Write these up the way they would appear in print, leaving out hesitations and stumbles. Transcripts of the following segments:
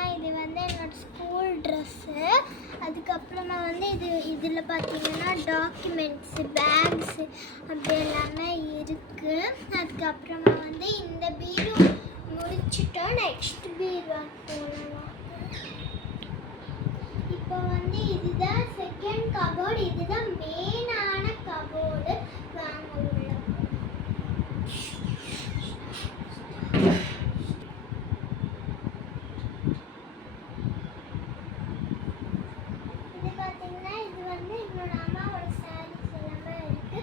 பார்த்தீங்கன்னா இது வந்து என்னோடய ஸ்கூல் ட்ரெஸ்ஸு. அதுக்கப்புறமா வந்து இதில் பார்த்தீங்கன்னா டாக்குமெண்ட்ஸு, பேக்ஸு அப்படி எல்லாமே இருக்குது. அதுக்கப்புறமா வந்து இந்த பீரோ முடிச்சுட்டோம். நெக்ஸ்ட் பீரோ போகலாம். இப்போ வந்து இதுதான் செகண்ட் கபோர்டு. இதுதான் மெயினான கபோர்டு. வாங்க உள்ள. இது பார்த்தீங்கன்னா இது வந்து என்னோட அம்மாவோட சாரீஸ் எல்லாமே இருக்குது.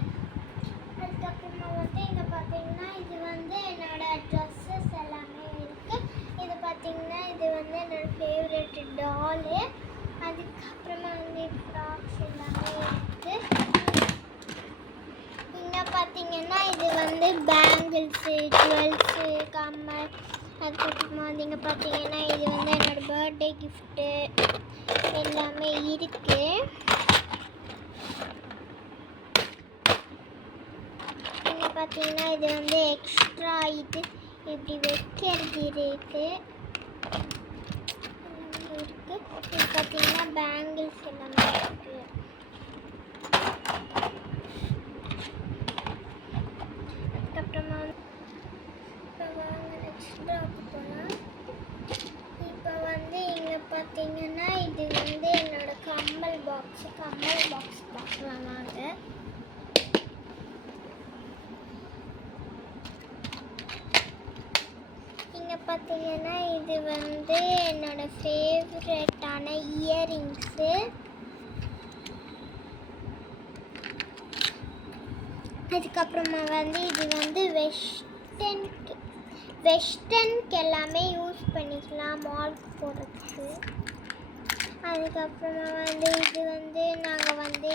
அதுக்கப்புறமா வந்து இங்கே பார்த்தீங்கன்னா இது வந்து என்னோட ட்ரெஸ்ஸஸ் எல்லாமே இருக்குது. இது பார்த்தீங்கன்னா இது வந்து என்னோட ஃபேவரட் டாலு. அதுக்கப்புறமா வந்து ஃப்ராக்ஸ் எல்லாமே இருக்குது. இங்கே பார்த்தீங்கன்னா இது வந்து பேங்கிள்ஸு, ஜுவல்ஸு, கம்மல். அதுக்கப்புறமா வந்து இங்கே பார்த்தீங்கன்னா இது வந்து என்னோடய பர்த்டே கிஃப்ட்டு எல்லாமே இருக்குது. இங்கே பார்த்தீங்கன்னா இது வந்து எக்ஸ்ட்ரா இது இப்படி வைக்கிறது இருக்குது. இது பார்த்தீங்கன்னா பேங்கிள்ஸ் எல்லாமே இருக்குது. அதுக்கப்புறமா இப்போ வாங்க நெக்ஸ்ட் ட்ராக்கு போகலாம். இப்போ வந்து இங்கே பார்த்தீங்கன்னா இது வந்து என்னோட கம்மல் பாக்ஸ் பார்க்கலாம் வாங்க. இங்கே பார்த்தீங்கன்னா இது வந்து என்னோட ஃபேவரட்டான இயரிங்ஸு. அதுக்கப்புறமா வந்து இது வந்து வெஸ்டர்னுக்கு எல்லாமே யூஸ் பண்ணிக்கலாம், மால்க்கு போடுறதுக்கு. அதுக்கப்புறமா வந்து இது வந்து நாங்கள் வந்து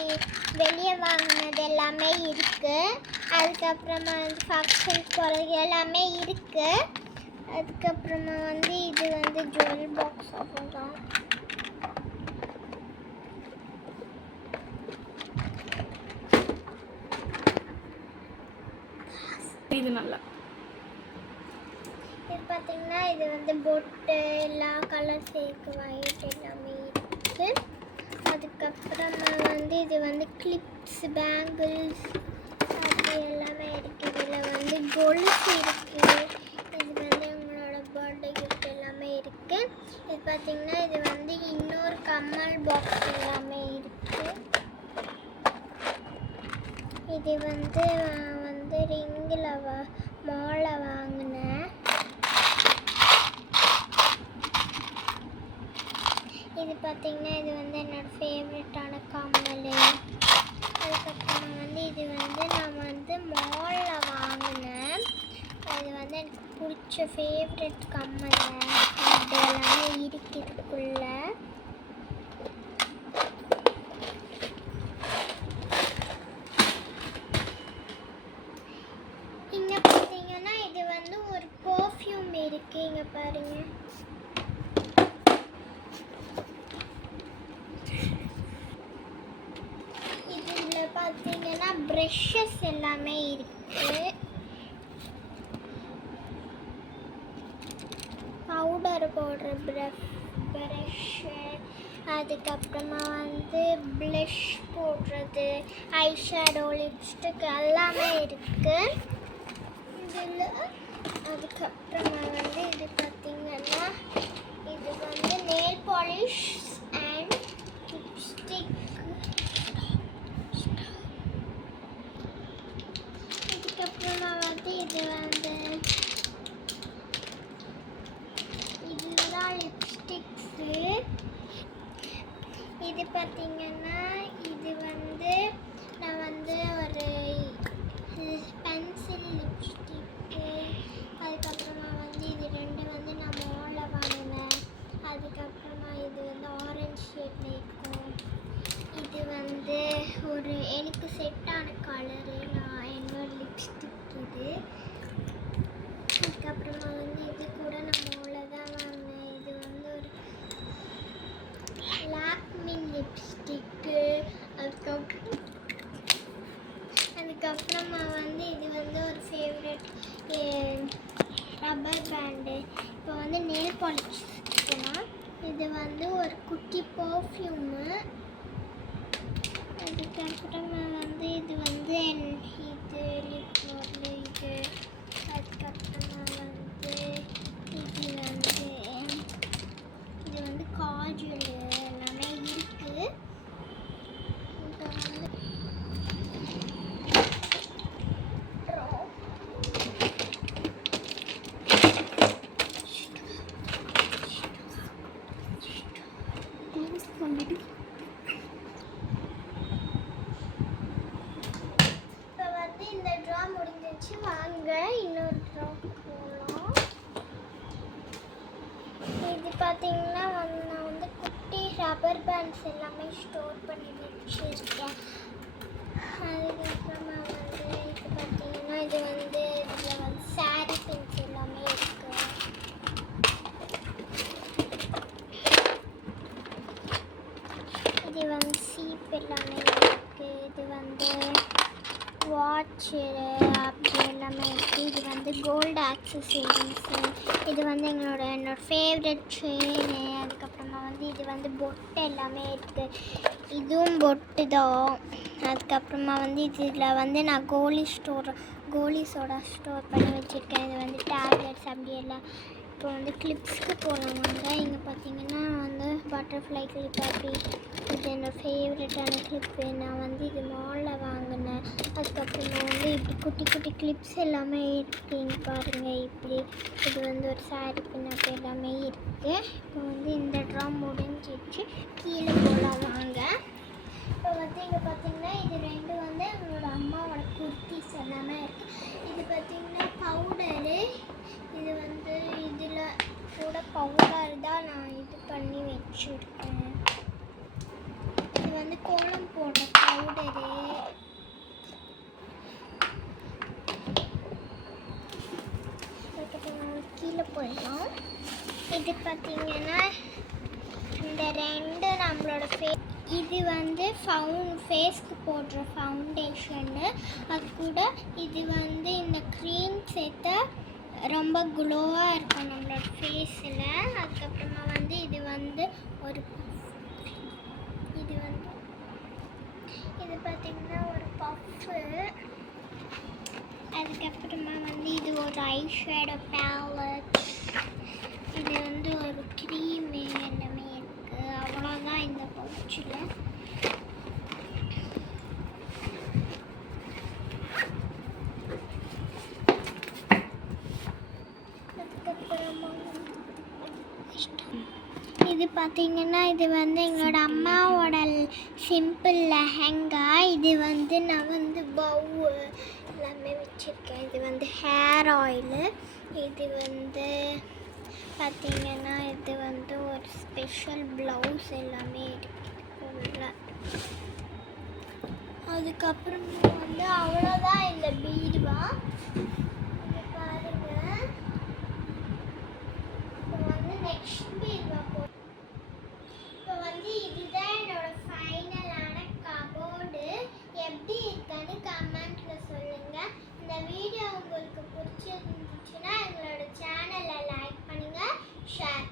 வெளியே வாங்கினது எல்லாமே இருக்குது. அதுக்கப்புறமா வந்து ஃபங்க்ஷன் போகிறது எல்லாமே இருக்குது. அதுக்கப்புறமா வந்து இது வந்து ஜுவல் பாக்ஸ் அவ்வளோதான். இது நல்லா இது பார்த்தீங்கன்னா இது வந்து பொட்டு எல்லா கலர் சேர்க்கு ஒயிட் எல்லாமே இருக்குது. அதுக்கப்புறமா வந்து இது வந்து கிளிப்ஸ், பேங்கிள்ஸ் அப்படி எல்லாமே இருக்குது. இதில் வந்து கொலுசு இருக்குது. இது வந்து எங்களோட பர்த்டே கிஃப்ட் எல்லாமே இருக்குது. இது பார்த்தீங்கன்னா இது வந்து இன்னொரு கம்மல் பாக்ஸ் எல்லாமே இருக்குது. இது வந்து ரிங்கில் மாலை வாங்கினேன். இது பார்த்தீங்கன்னா இது வந்து என்னோட ஃபேவரட்டான கம்மல். அதுக்கப்புறமா வந்து இது வந்து நான் வந்து மாலில் வாங்கினேன். இது வந்து எனக்கு பிடிச்ச ஃபேவரட் கம்மல். அது எல்லாமே இருக்குதுக்குள்ள. இங்கே பார்த்தீங்கன்னா இது வந்து ஒரு பர்ஃப்யூம் இருக்குது. இங்கே பாருங்கள். இதில் பார்த்தீங்கன்னா ப்ரஷஸ் எல்லாமே இருக்குது. பவுடர் போடுற ப்ரஷ்ஷு. அதுக்கப்புறமா வந்து ப்ளஷ் போடுறது, ஐஷேடோ, லிப்ஸ்டிக் எல்லாமே இருக்குது இதில். அதுக்கப்புறமா வந்து இது பார்த்தீங்கன்னா இது வந்து நெயில் பாலிஷ் அண்ட் லிப்ஸ்டிக். அதுக்கப்புறமா வந்து இது வந்து இதுதான் லிப்ஸ்டிக்ஸு. இது பார்த்தீங்கன்னா இது வந்து நான் வந்து ஒரு பென்சில் லிப்ஸ்டிக்கு. அதுக்கப்புறமா வந்து இது ரெண்டு வந்து நான் மாலில் வாங்கினேன். அதுக்கப்புறமா இது வந்து ஆரஞ்சு ஷேட்ல இருக்கும். இது வந்து ஒரு எனக்கு செட்டான கலரு. நான் என்னோட லிப்ஸ்டிக் இது. அதுக்கப்புறமா வந்து இது கூட நான் மாலில் தான் வாங்கினேன். இது வந்து ஒரு லாக்மி லிப்ஸ்டிக்கு. அதுக்கப்புறமா வந்து இது வந்து ஒரு ஃபேவரட் ரப்பர் பேண்டு. இப்போ வந்து நெயில் பாலிஷ் பார்க்கலாம். இது வந்து ஒரு குட்டி பர்ஃப்யூமு. அதுக்கப்புறமா வந்து இது வந்து இது லிப் இது. அதுக்கப்புறமா வந்து இது வந்து காஜல் எல்லாமே இருக்குது. இப்போ வந்து இந்த ட்ரா முடிஞ்சிச்சு. வாங்க இன்னொரு ட்ரா போகலாம். இது பார்த்தீங்கன்னா நான் வந்து குட்டி ரப்பர் பேண்ட்ஸ் எல்லாமே ஸ்டோர் பண்ணி வச்சுருக்கேன். அதுக்கப்புறமா வந்து இது பார்த்தீங்கன்னா இதில் வந்து சாரீ பின்ஸ் எல்லாமே இருக்குது. இது வந்து சீப் எல்லாமே இருக்குது. இது வந்து வாட்சு அப்படி எல்லாமே இருக்குது. இது வந்து கோல்டு ஆக்சசரிஸு. இது வந்து என்னோட ஃபேவரட் செயினு. அதுக்கப்புறமா வந்து இது வந்து பொட்டு எல்லாமே இருக்குது. இதுவும் பொட்டு தான். அதுக்கப்புறமா வந்து இதில் வந்து நான் கோலி சோடா ஸ்டோர் பண்ணி வச்சுருக்கேன். இது வந்து டேப்லெட்ஸ் அப்படி எல்லாம். இப்போ வந்து கிளிப்ஸ்க்கு போகலாமாங்க. இங்கே பார்த்தீங்கன்னா வந்து பட்டர்ஃப்ளை கிளிப் அப்படி. இது என்னோடய ஃபேவரட்டான கிளிப்பு. நான் வந்து இது மாலில் வாங்கினேன். அதுக்கப்புறமா வந்து இப்படி குட்டி குட்டி கிளிப்ஸ் எல்லாமே இருக்குங்க பாருங்கள். இப்படி இது வந்து ஒரு சாரீ பின் அப்படி எல்லாமே இருக்குது. இப்போ வந்து இந்த ட்ரா முடிஞ்சிச்சு. கீழே போகலாம் வாங்க. இப்போ வந்து இங்கே பார்த்தீங்கன்னா இது ரெண்டு வந்து என்னோட அம்மாவோட குர்த்திஸ் எல்லாமே இருக்குது. இது பார்த்தீங்கன்னா பவுடரு. இது வந்து இதில் கூட பவுடர் தான் நான் இது பண்ணி வச்சுருக்கேன். இது வந்து கோலம் போடுற பவுடரு. அதுக்கப்புறம் கீழே போயிடலாம். இது பார்த்தீங்கன்னா இந்த ரெண்டு நம்மளோட இது வந்து ஃபேஸ்க்கு போடுற ஃபவுண்டேஷனு. அது கூட இது வந்து இந்த க்ரீம் சேர்த்தா ரொம்ப க்ளோவாக இருக்கும் நம்மளோட ஃபேஸில். அதுக்கப்புறமா வந்து இது வந்து ஒரு இது பார்த்திங்கன்னா ஒரு பஃப்பு. அதுக்கப்புறமா வந்து இது ஒரு ஐ ஷேடோ பேலட். இது வந்து ஒரு க்ரீமு எல்லாமே இருக்குது. அவ்வளோதான் இந்த பவுச்சில். இது பார்த்தீங்கன்னா இது வந்து எங்களோட அம்மாவோட சிம்பிள் லெஹங்கா. இது வந்து நான் வந்து பவு எல்லாமே வச்சுருக்கேன். இது வந்து ஹேர் ஆயிலு. இது வந்து பார்த்தீங்கன்னா இது வந்து ஒரு ஸ்பெஷல் ப்ளவுஸ் எல்லாமே இருக்குல்ல. அதுக்கப்புறம் வந்து அவ்வளோதான் இந்த பீடுவா. இது பாருங்கள். இப்போ வந்து நெக்ஸ்ட் பீடுவா இப்போ வந்து இதுதான் என்னோட ஃபைனலான கபோர்டு. எப்படி இருக்குன்னு கமெண்ட்டில் சொல்லுங்கள். இந்த வீடியோ உங்களுக்கு பிடிச்சிருந்துச்சுன்னா எங்களோட சேனலை லைக் பண்ணுங்கள், ஷேர்